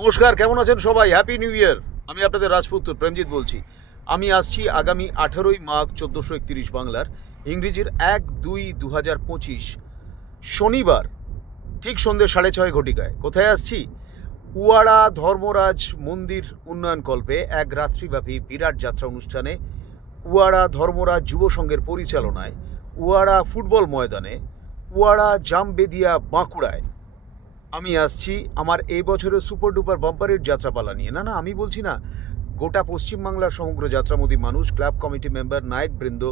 নমস্কার, কেমন আছেন সবাই? Happy new year. আমি আপনাদের রাজপুত্র প্রেমজিৎ বলছি। আমি আসছি আগামী 18ই মাঘ 1431 বাংলার, ইংরেজির 1-2-2025 শনিবার ঠিক সন্ধ্যে 6:30 ঘটিকায়। কোথায় আসছি? উয়াড়া ধর্মরাজ মন্দির উন্নয়নকল্পে এক রাত্রিব্যাপী বিরাট যাত্রা অনুষ্ঠানে উয়াড়া ধর্মরাজ যুব সংঘের পরিচালনায় উয়াড়া ফুটবল ময়দানে উয়াড়া জামবেদিয়া বাঁকুড়ায় আমি আসছি আমার এই বছরের সুপার ডুপার বাম্পারের যাত্রাপালা নিয়ে। না, আমি বলছি না, গোটা পশ্চিমবাংলার সমগ্র যাত্রামোদী মানুষ, ক্লাব কমিটি মেম্বার, নায়কবৃন্দ,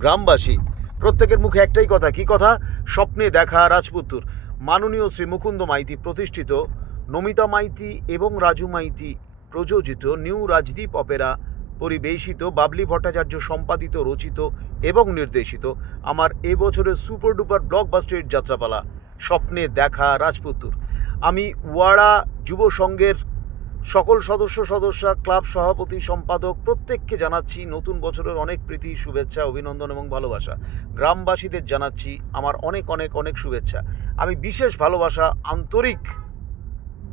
গ্রামবাসী, প্রত্যেকের মুখে একটাই কথা। কি কথা? স্বপ্নে দেখা রাজপুত্র। মাননীয় শ্রী মুকুন্দ মাইতি প্রতিষ্ঠিত, নমিতা মাইতি এবং রাজু মাইতি প্রযোজিত নিউ রাজদীপ অপেরা পরিবেশিত, বাবলি ভট্টাচার্য সম্পাদিত, রচিত এবং নির্দেশিত আমার এবছরের সুপার ডুপার ব্লকবাস্টার যাত্রাপালা স্বপ্নে দেখা রাজপুত্র। আমি ওয়াড়া যুব সংঘের সকল সদস্যা, ক্লাব সভাপতি, সম্পাদক প্রত্যেককে জানাচ্ছি নতুন বছরের অনেক প্রীতি, শুভেচ্ছা, অভিনন্দন এবং ভালোবাসা। গ্রামবাসীদের জানাচ্ছি আমার অনেক অনেক অনেক শুভেচ্ছা। আমি বিশেষ ভালোবাসা, আন্তরিক,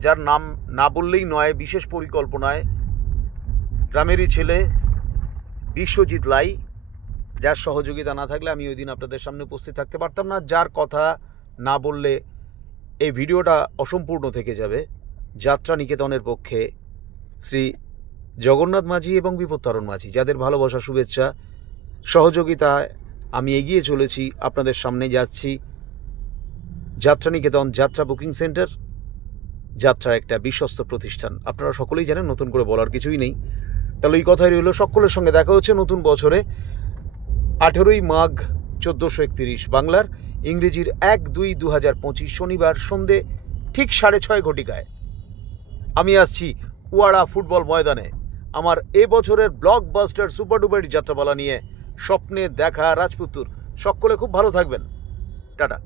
যার নাম না বললেই নয়, বিশেষ পরিকল্পনায় গ্রামেরই ছেলে বিশ্বজিৎ লাই, যার সহযোগিতা না থাকলে আমি ওই দিন আপনাদের সামনে উপস্থিত থাকতে পারতাম না, যার কথা না বললে এই ভিডিওটা অসম্পূর্ণ থেকে যাবে। যাত্রা নিকেতনের পক্ষে শ্রী জগন্নাথ মাঝি এবং বিপত্তারণ মাঝি, যাদের ভালোবাসা, শুভেচ্ছা, সহযোগিতায় আমি এগিয়ে চলেছি, আপনাদের সামনে যাচ্ছি। যাত্রা নিকেতন যাত্রা বুকিং সেন্টার, যাত্রার একটা বিশ্বস্ত প্রতিষ্ঠান। আপনারা সকলেই জানেন, নতুন করে বলার কিছুই নেই। তাহলে এই কথাই রইল, সকলের সঙ্গে দেখা হচ্ছে নতুন বছরে 18ই মাঘ 1431 বাংলার, ইংরেজির 1-2-2025 শনিবার সন্ধে ঠিক 6:30 ঘটিকায় আমি আসছি উয়াড়া ফুটবল ময়দানে আমার এবছরের ব্লকবাস্টার সুপার ডুপার যাত্রাপালা নিয়ে, স্বপ্নে দেখা রাজপুত্র। সকলে খুব ভালো থাকবেন। টাটা।